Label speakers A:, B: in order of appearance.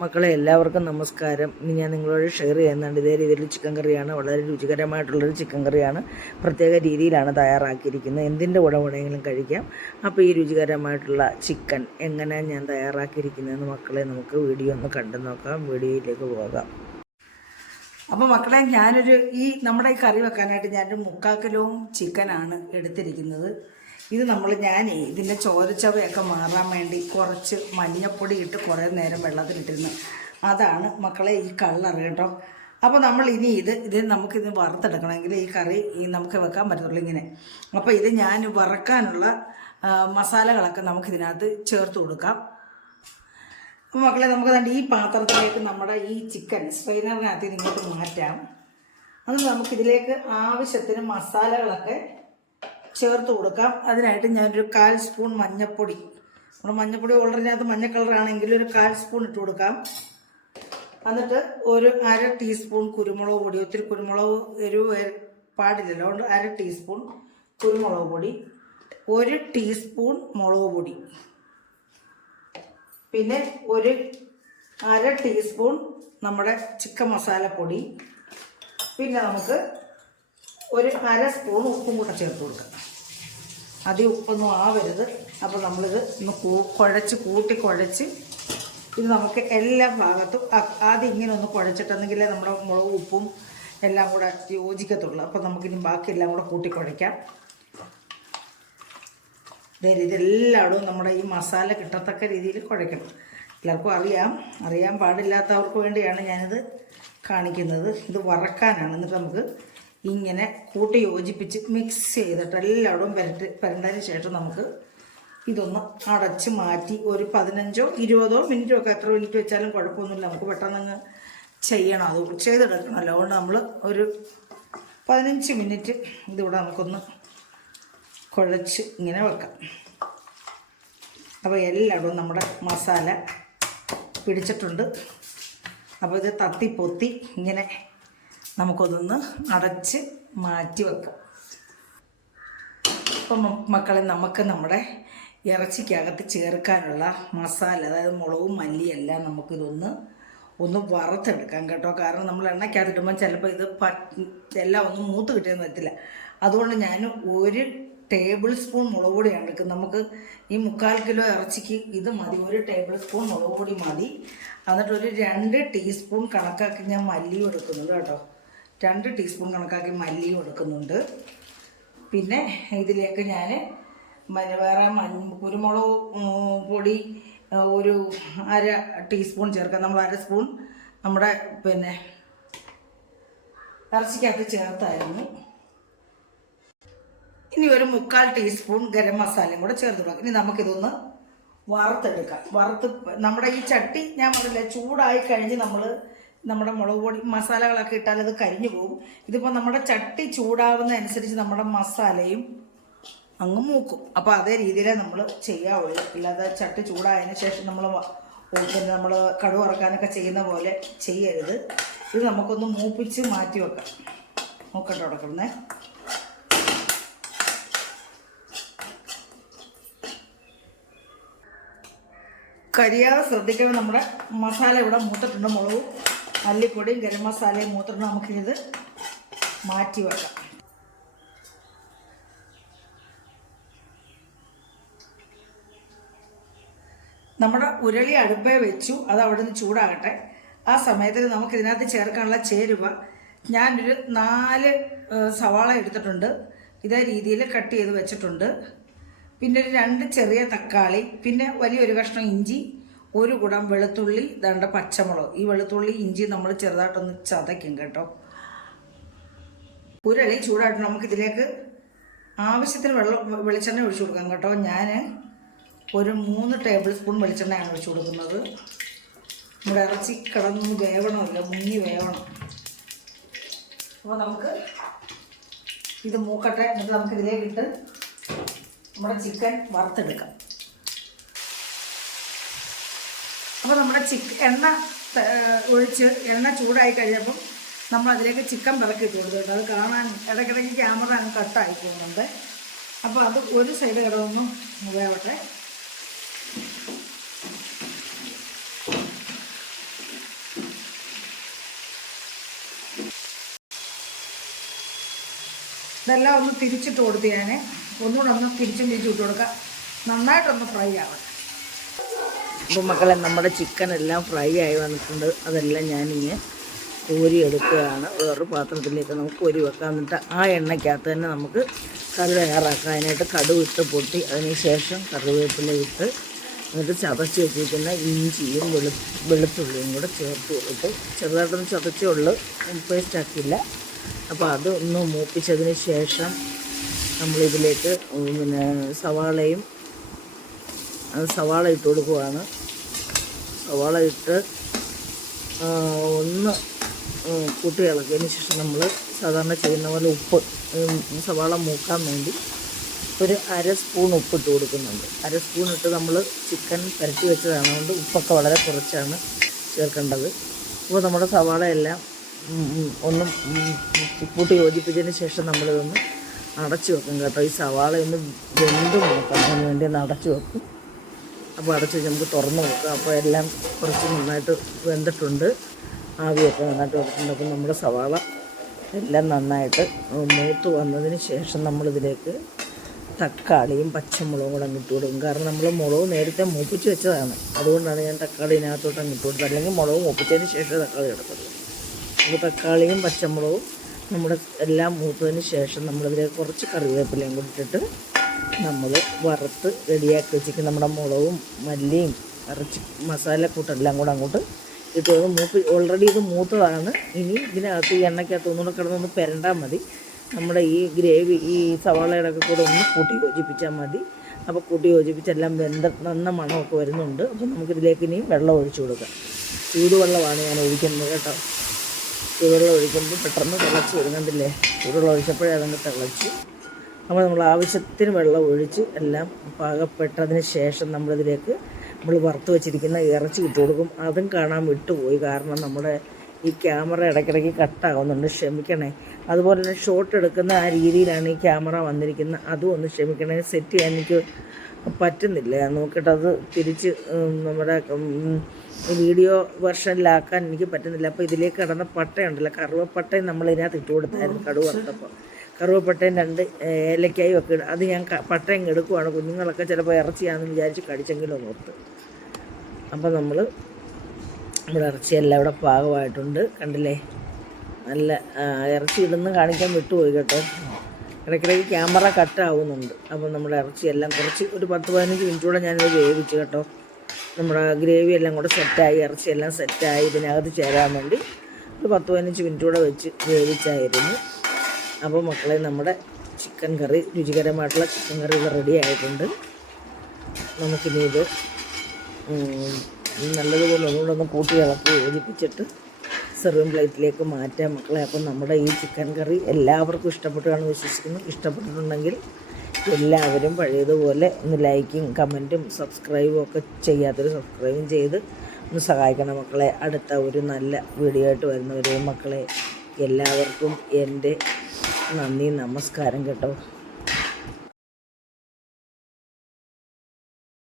A: മക്കളെ എല്ലാവർക്കും നമസ്കാരം. ഇനി ഞാൻ നിങ്ങളോട് ഷെയർ ചെയ്യുന്നുണ്ട്. ഇതേ രീതിയിൽ ചിക്കൻ കറിയാണ്. വളരെ രുചികരമായിട്ടുള്ളൊരു ചിക്കൻ കറിയാണ്. പ്രത്യേക രീതിയിലാണ് തയ്യാറാക്കിയിരിക്കുന്നത്. എന്തിന്റെ കൂടെ വേണമെങ്കിലും കഴിക്കാം. അപ്പോൾ ഈ രുചികരമായിട്ടുള്ള ചിക്കൻ എങ്ങനെ ഞാൻ തയ്യാറാക്കിയിരിക്കുന്നതെന്ന് മക്കളെ നമുക്ക് വീഡിയോ ഒന്ന് കണ്ടു നോക്കാം. വീഡിയോയിലേക്ക് പോകാം. അപ്പോൾ മക്കളെ ഞാനൊരു ഈ നമ്മുടെ ഈ കറി വെക്കാനായിട്ട് ഞാനൊരു മുക്കാൽ കിലോവും ചിക്കനാണ് എടുത്തിരിക്കുന്നത്. ഇത് നമ്മൾ ഞാൻ ഇതിന്റെ ചോരച്ചവയൊക്കെ മാറാൻ വേണ്ടി കുറച്ച് മഞ്ഞപ്പൊടി ഇട്ട് കുറേ നേരം വെള്ളത്തിലിട്ടിരുന്നു. അതാണ് മക്കളെ ഈ കളർ കേട്ടോ. അപ്പോൾ നമ്മൾ ഇനി ഇത് ഇത് നമുക്കിത് വറുത്തെടുക്കണമെങ്കിൽ ഈ കറി ഈ നമുക്ക് വെക്കാൻ പറ്റത്തുള്ളൂ ഇങ്ങനെ. അപ്പോൾ ഇത് ഞാൻ വറക്കാനുള്ള മസാലകളൊക്കെ നമുക്കിതിനകത്ത് ചേർത്ത് കൊടുക്കാം. അപ്പോൾ മക്കളെ നമുക്ക് തന്നെ ഈ പാത്രത്തിലേക്ക് നമ്മുടെ ഈ ചിക്കൻ സ്ട്രെയിനറിനകത്ത് ഇങ്ങോട്ട് മാറ്റാം. അത് നമുക്കിതിലേക്ക് ആവശ്യത്തിന് മസാലകളൊക്കെ ചേർത്ത് കൊടുക്കാം. അതിനായിട്ട് ഞാനൊരു കാൽ സ്പൂൺ മഞ്ഞൾപ്പൊടി നമ്മുടെ മഞ്ഞൾപ്പൊടി ഓൾറെഡി അത് മഞ്ഞ കളറാണെങ്കിൽ ഒരു കാൽ സ്പൂൺ ഇട്ട് കൊടുക്കാം. എന്നിട്ട് ഒരു അര ടീസ്പൂൺ കുരുമുളക് പൊടി. ഒത്തിരി കുരുമുളക് എരിവ് പാടില്ലല്ലോ. അതുകൊണ്ട് അര ടീസ്പൂൺ കുരുമുളക് പൊടി. ഒരു ടീസ്പൂൺ മുളക് പൊടി. പിന്നെ ഒരു അര ടീസ്പൂൺ നമ്മുടെ ചിക്കൻ മസാലപ്പൊടി പിന്നെ നമുക്ക് ഒരു അര സ്പൂൺ ഉപ്പും കൂടെ ചേർത്ത് കൊടുക്കുക അധികം ഉപ്പൊന്നും ആവരുത്. അപ്പോൾ നമ്മളിത് ഒന്ന് കൂ കുഴച്ച് കൂട്ടി കുഴച്ച് ഇത് നമുക്ക് എല്ലാ ഭാഗത്തും ആദ്യം ഇങ്ങനെ ഒന്ന് കുഴച്ചിട്ടെന്നെങ്കിലേ നമ്മുടെ മുളക് ഉപ്പും എല്ലാം കൂടെ യോജിക്കത്തുള്ളൂ. അപ്പോൾ നമുക്കിനി ബാക്കിയെല്ലാം കൂടെ കൂട്ടി കുഴയ്ക്കാം ഇതെല്ലായിടവും നമ്മുടെ ഈ മസാല കിട്ടത്തക്ക രീതിയിൽ കുഴയ്ക്കണം. എല്ലാവർക്കും അറിയാം. അറിയാൻ പാടില്ലാത്തവർക്ക് വേണ്ടിയാണ് ഞാനിത് കാണിക്കുന്നത്. ഇത് വറക്കാനാണ്. എന്നിട്ട് നമുക്ക് ഇങ്ങനെ കൂട്ടി യോജിപ്പിച്ച് മിക്സ് ചെയ്തിട്ട് എല്ലായിടവും പുരട്ടി പുരണ്ടതിന് ശേഷം നമുക്ക് ഇതൊന്ന് അടച്ച് മാറ്റി ഒരു പതിനഞ്ചോ ഇരുപതോ മിനിറ്റോ ഒക്കെ എത്ര മിനിറ്റ് വെച്ചാലും കുഴപ്പമൊന്നുമില്ല. നമുക്ക് പെട്ടെന്നങ്ങ് ചെയ്യണം. അത് ചെയ്തെടുക്കണമല്ലോ. അതുകൊണ്ട് നമ്മൾ ഒരു പതിനഞ്ച് മിനിറ്റ് ഇതിവിടെ നമുക്കൊന്ന് കുഴച്ച് ഇങ്ങനെ വെക്കാം. അപ്പോൾ എല്ലായിടവും നമ്മുടെ മസാല പിടിച്ചിട്ടുണ്ട്. അപ്പോൾ ഇത് തത്തി പൊത്തി ഇങ്ങനെ നമുക്കൊതൊന്ന് അടച്ച് മാറ്റി വെക്കാം. അപ്പം മക്കളെ നമുക്ക് നമ്മുടെ ഇറച്ചിക്കകത്ത് ചേർക്കാനുള്ള മസാല അതായത് മുളകും മല്ലിയും മല്ലിയെല്ലാം നമുക്കിതൊന്ന് ഒന്ന് വറുത്തെടുക്കാം കേട്ടോ. കാരണം നമ്മൾ എണ്ണയ്ക്കകത്ത് ഇടുമ്പോൾ ചിലപ്പോൾ ഇത് പ എല്ലാം ഒന്നും മൂത്ത് കിട്ടിയെന്ന് വരത്തില്ല. അതുകൊണ്ട് ഞാൻ ഒരു ടേബിൾ സ്പൂൺ മുളക് പൊടിയാണ് എടുക്കുന്നത്. നമുക്ക് ഈ മുക്കാൽ കിലോ ഇറച്ചിക്ക് ഇത് മതി. ഒരു ടേബിൾ സ്പൂൺ മുളക് പൊടി മതി. എന്നിട്ട് ഒരു രണ്ട് ടീസ്പൂൺ കണക്കാക്കി ഞാൻ മല്ലിയും എടുക്കുന്നുണ്ട് കേട്ടോ. രണ്ട് ടീസ്പൂൺ കണക്കാക്കി മല്ലി കൊടുക്കുന്നുണ്ട് പിന്നെ ഇതിലേക്ക് ഞാൻ വേറെ കുരുമുളക് പൊടി ഒരു അര ടീസ്പൂൺ ചേർക്കാം. നമ്മൾ അര സ്പൂൺ നമ്മുടെ പിന്നെ ഇറച്ചിക്കകത്ത് ചേർത്തായിരുന്നു. ഇനി ഒരു മുക്കാൽ ടീസ്പൂൺ ഗരം മസാലയും കൂടെ ചേർത്ത് കൊടുക്കാം. ഇനി നമുക്കിതൊന്ന് വറുത്തെടുക്കാം. വറുത്ത് നമ്മുടെ ഈ ചട്ടി ഞാൻ പറഞ്ഞില്ല ചൂടായി കഴിഞ്ഞ് നമ്മൾ നമ്മുടെ മുളക് പൊടി മസാലകളൊക്കെ ഇട്ടാൽ അത് കരിഞ്ഞു പോകും. ഇതിപ്പോൾ നമ്മുടെ ചട്ടി ചൂടാവുന്ന അനുസരിച്ച് നമ്മുടെ മസാലയും അങ്ങ് മൂക്കും. അപ്പോൾ അതേ രീതിയിലേ നമ്മൾ ചെയ്യാവുള്ളൂ. ഇല്ലാതെ ചട്ടി ചൂടായതിനു ശേഷം നമ്മൾ പിന്നെ നമ്മൾ കടുവ ഇറക്കാനൊക്കെ ചെയ്യുന്ന പോലെ ചെയ്യരുത്. ഇത് നമുക്കൊന്ന് മൂപ്പിച്ച് മാറ്റി വെക്കാം. നോക്കട്ടെ കൊടുക്കുന്നേ കരിയാതെ ശ്രദ്ധിക്കണം നമ്മുടെ മസാല ഇവിടെ മൂത്തിട്ടുണ്ട് മുളകും. മല്ലിപ്പൊടിയും ഗരം മസാലയും മൂത്രം നമുക്കിത് മാറ്റി വെക്കാം. നമ്മുടെ ഉരുളി അടുപ്പേ വെച്ചു അത് അവിടെ നിന്ന് ചൂടാകട്ടെ. ആ സമയത്ത് നമുക്ക് ഇതിനകത്ത് ചേർക്കാനുള്ള ചേരുവ ഞാനൊരു നാല് സവാള എടുത്തിട്ടുണ്ട്. ഇതേ രീതിയിൽ കട്ട് ചെയ്ത് വെച്ചിട്ടുണ്ട്. പിന്നെ ഒരു രണ്ട് ചെറിയ തക്കാളി പിന്നെ വലിയൊരു കഷ്ണം ഇഞ്ചി ഒരു കുടം വെളുത്തുള്ളി ദണ്ട പച്ചമുളക്. ഈ വെളുത്തുള്ളി ഇഞ്ചി നമ്മൾ ചെറുതായിട്ടൊന്ന് ചതയ്ക്കും കേട്ടോ. ഒരളി ചൂടായിട്ട് നമുക്കിതിലേക്ക് ആവശ്യത്തിന് വെള്ളം വെളിച്ചെണ്ണ ഒഴിച്ചു കൊടുക്കാം കേട്ടോ. ഞാൻ ഒരു മൂന്ന് ടേബിൾ സ്പൂൺ വെളിച്ചെണ്ണയാണ് ഒഴിച്ചു കൊടുക്കുന്നത്. നമ്മുടെ ഇറച്ചി കിടന്നു വേവണമല്ലോ മുങ്ങി വേവണം. അപ്പോൾ നമുക്ക് ഇത് മൂക്കട്ടെ എന്നിട്ട് നമുക്ക് ഇതിലേക്ക് ഇട്ട് നമ്മുടെ ചിക്കൻ വറുത്തെടുക്കാം. അപ്പോൾ നമ്മുടെ ചിക്ക് എണ്ണ ഒഴിച്ച് എണ്ണ ചൂടായി കഴിഞ്ഞപ്പം നമ്മൾ അതിലേക്ക് ചിക്കൻ പിറക്കി കൊടുത്തിട്ട് അത് കാണാൻ ഇടയ്ക്കിടയ്ക്ക് ക്യാമറ അങ്ങ് കട്ടായി പോകുന്നുണ്ട്. അപ്പോൾ അത് ഒരു സൈഡ് കിടന്നും വേവട്ടെ ഇതെല്ലാം ഒന്ന് തിരിച്ചിട്ട് കൊടുത്ത് ഞാൻ ഒന്നുകൂടെ ഒന്ന് തിരിച്ചും തിരിച്ചു വിട്ട് കൊടുക്കുക നന്നായിട്ടൊന്ന് ഫ്രൈ ആവട്ടെ.
B: അപ്പോൾ മക്കളെ നമ്മുടെ ചിക്കൻ എല്ലാം ഫ്രൈ ആയി വന്നിട്ടുണ്ട്. അതെല്ലാം ഞാനിങ്ങനെ കോരി എടുക്കുകയാണ് വേറൊരു പാത്രത്തിലേക്ക് നമുക്ക് കോരി വെക്കാം. എന്നിട്ട് ആ എണ്ണയ്ക്കകത്ത് തന്നെ നമുക്ക് കറി തയ്യാറാക്കാനായിട്ട് കടുവ് ഇട്ട് പൊട്ടി അതിനുശേഷം കറിവേപ്പില ഇട്ട് എന്നിട്ട് ചതച്ച് വെച്ചിരിക്കുന്ന ഇഞ്ചിയും വെളു വെളുത്തുള്ളിയും കൂടെ ചേർത്ത് കൊടുത്ത് ചെറുതായിട്ടൊന്ന് ചതച്ചേ ഉള്ളൂ. പേസ്റ്റ് ആക്കില്ല അപ്പോൾ അത് ഒന്ന് മൂപ്പിച്ചതിന് ശേഷം നമ്മളിതിലേക്ക് പിന്നെ സവാളയും സവാള ഇട്ട് കൊടുക്കുവാണ്. സവാള ഇട്ട് ഒന്ന് കൂട്ടി ഇളക്കിയതിന് ശേഷം നമ്മൾ സാധാരണ ചെയ്യുന്ന പോലെ ഉപ്പ് സവാള മൂക്കാൻ വേണ്ടി ഒരു അര സ്പൂൺ ഉപ്പ് ഇട്ട് കൊടുക്കുന്നുണ്ട്. അര സ്പൂൺ ഇട്ട് നമ്മൾ ചിക്കൻ പുരട്ടി വെച്ചതാണ് അതുകൊണ്ട് ഉപ്പൊക്കെ വളരെ കുറച്ചാണ് ചേർക്കേണ്ടത്. അപ്പോൾ നമ്മുടെ സവാള എല്ലാം ഒന്ന് കൂട്ടി യോജിപ്പിച്ചതിന് ശേഷം നമ്മളിതൊന്ന് അടച്ചു വെക്കും കേട്ടോ. ഈ സവാള ഒന്ന് വെന്ത് നോക്കാം അതിന് വേണ്ടി ഒന്ന് അടച്ചു വെക്കും. അപ്പോൾ അടച്ച് വെച്ച് നമുക്ക് തുറന്ന് നോക്കാം. അപ്പോൾ എല്ലാം കുറച്ച് നന്നായിട്ട് വെന്തിട്ടുണ്ട്. ആവിയൊക്കെ നന്നായിട്ട് വെച്ചിട്ടുണ്ട് അപ്പോൾ നമ്മുടെ സവാള എല്ലാം നന്നായിട്ട് മൂത്ത് വന്നതിന് ശേഷം നമ്മളിതിലേക്ക് തക്കാളിയും പച്ചമുളകും കൂടെ അങ്ങിട്ട് കൊടുക്കും. കാരണം നമ്മൾ മുളക് നേരത്തെ മൂപ്പിച്ച് വെച്ചതാണ്. അതുകൊണ്ടാണ് ഞാൻ തക്കാളി ഇതിനകത്തോട്ട് അങ്ങിട്ട് കൊടുത്തത്. അല്ലെങ്കിൽ മുളക് മൂപ്പിച്ചതിന് ശേഷം തക്കാളി എടുക്കുന്നത്. അപ്പോൾ തക്കാളിയും പച്ചമുളകും നമ്മുടെ എല്ലാം മൂത്തതിന് ശേഷം നമ്മളിതിലേക്ക് കുറച്ച് കറിവേപ്പിലയും കൂടി ഇട്ടിട്ട് നമ്മൾ വറുത്ത് റെഡിയാക്കി വെച്ചിരിക്കുന്ന നമ്മുടെ മുളകും മല്ലിയും ഇറച്ചി മസാലക്കൂട്ടെല്ലാം കൂടെ അങ്ങോട്ട് ഇട്ട് മൂപ്പ് ഓൾറെഡി ഇത് മൂത്തതാണ്. ഇനി ഇതിനകത്ത് ഈ എണ്ണയ്ക്കകത്ത് ഒന്നുകൂടെ കിടന്നൊന്ന് പെരണ്ടാൽ മതി. നമ്മുടെ ഈ ഗ്രേവി ഈ സവാളയുടെ കൂടെ ഒന്ന് കൂട്ടി യോജിപ്പിച്ചാൽ മതി. അപ്പോൾ കൂട്ടി യോജിപ്പിച്ചെല്ലാം വെന്ത നന്ന മണമൊക്കെ വരുന്നുണ്ട്. അപ്പോൾ നമുക്കിതിലേക്ക് ഇനിയും വെള്ളം ഒഴിച്ചു കൊടുക്കാം. ചൂടുവെള്ളമാണ് ഞാൻ ഒഴിക്കുന്നത് കേട്ടോ. ചൂടുവെള്ളം ഒഴിക്കുമ്പോൾ പെട്ടെന്ന് തിളച്ച് വരുന്നുണ്ടല്ലേ? ചൂടുവെള്ളം ഒഴിച്ചപ്പോഴേ അതങ്ങ് തിളച്ചു. അപ്പോൾ നമ്മൾ ആവശ്യത്തിന് വെള്ളം ഒഴിച്ച് എല്ലാം പാകപ്പെട്ടതിന് ശേഷം നമ്മളിതിലേക്ക് നമ്മൾ വറുത്ത് വെച്ചിരിക്കുന്ന ഇറച്ചി ഇട്ട് കൊടുക്കും. അതും കാണാൻ വിട്ടുപോയി. കാരണം നമ്മുടെ ഈ ക്യാമറ ഇടയ്ക്കിടയ്ക്ക് കട്ടാകുന്നുണ്ട് ക്ഷമിക്കണേ. അതുപോലെ തന്നെ ഷോട്ട് എടുക്കുന്ന ആ രീതിയിലാണ് ഈ ക്യാമറ വന്നിരിക്കുന്നത്. അതും ഒന്ന് ക്ഷമിക്കണേ. സെറ്റ് ചെയ്യാൻ എനിക്ക് പറ്റുന്നില്ല. നോക്കിയിട്ട് അത് തിരിച്ച് നമ്മുടെ വീഡിയോ വെർഷനിലാക്കാൻ എനിക്ക് പറ്റുന്നില്ല. അപ്പോൾ ഇതിലേക്ക് കിടന്ന പട്ടയുണ്ടല്ലോ. കറുവപ്പട്ടയും നമ്മൾ ഇതിനകത്ത് ഇട്ട് കൊടുത്തായിരുന്നു. കടുവ വറുത്തപ്പോൾ കറുവപ്പട്ടയും രണ്ട് ഏലക്കായും ഒക്കെ ഇടും. അത് ഞാൻ പട്ടയും എടുക്കുവാണ്. കുഞ്ഞുങ്ങളൊക്കെ ചിലപ്പോൾ ഇറച്ചിയാണെന്ന് വിചാരിച്ച് കടിച്ചെങ്കിലും ഓർത്ത് അപ്പോൾ നമ്മൾ നമ്മുടെ ഇറച്ചിയെല്ലാം ഇവിടെ പാകമായിട്ടുണ്ട്. കണ്ടില്ലേ? നല്ല ഇറച്ചി ഇടുന്ന കാണിക്കാൻ വിട്ടുപോയി കേട്ടോ. ഇടയ്ക്കിടയ്ക്ക് ക്യാമറ കട്ടാവുന്നുണ്ട്. അപ്പം നമ്മുടെ ഇറച്ചിയെല്ലാം കുറച്ച് ഒരു പത്ത് പതിനഞ്ച് കൂടെ ഞാനിത് വേവിച്ചു കേട്ടോ. നമ്മുടെ ഗ്രേവി എല്ലാം കൂടെ സെറ്റായി ഇറച്ചിയെല്ലാം സെറ്റായി ഇതിനകത്ത് ചേരാൻ വേണ്ടി ഒരു പത്ത് പതിനഞ്ച് കൂടെ വെച്ച് വേവിച്ചായിരുന്നു. അപ്പോൾ മക്കളെ നമ്മുടെ ചിക്കൻ കറി രുചികരമായിട്ടുള്ള ചിക്കൻ കറി ഇവിടെ റെഡി ആയിട്ടുണ്ട്. നമുക്കിനി ഇത് നല്ലതുപോലെ ഒന്നുകൂടെ ഒന്ന് കൂട്ടി ഇളക്കി യോജിപ്പിച്ചിട്ട് സെർവിങ് പ്ലേറ്റിലേക്ക് മാറ്റാം മക്കളെ. അപ്പം നമ്മുടെ ഈ ചിക്കൻ കറി എല്ലാവർക്കും ഇഷ്ടപ്പെട്ടാണ് വിശ്വസിക്കുന്നു. ഇഷ്ടപ്പെട്ടിട്ടുണ്ടെങ്കിൽ എല്ലാവരും പഴയതുപോലെ ഒന്ന് ലൈക്കും കമന്റും സബ്സ്ക്രൈബും ഒക്കെ ചെയ്യാത്തവർ സബ്സ്ക്രൈബും ചെയ്ത് ഒന്ന് സഹായിക്കണം മക്കളെ. അടുത്ത ഒരു നല്ല വീഡിയോ ആയിട്ട് വരുന്നവരെയും മക്കളെ. എല്ലാവർക്കും എന്റെ നന്ദി നമസ്കാരം കേട്ടോ.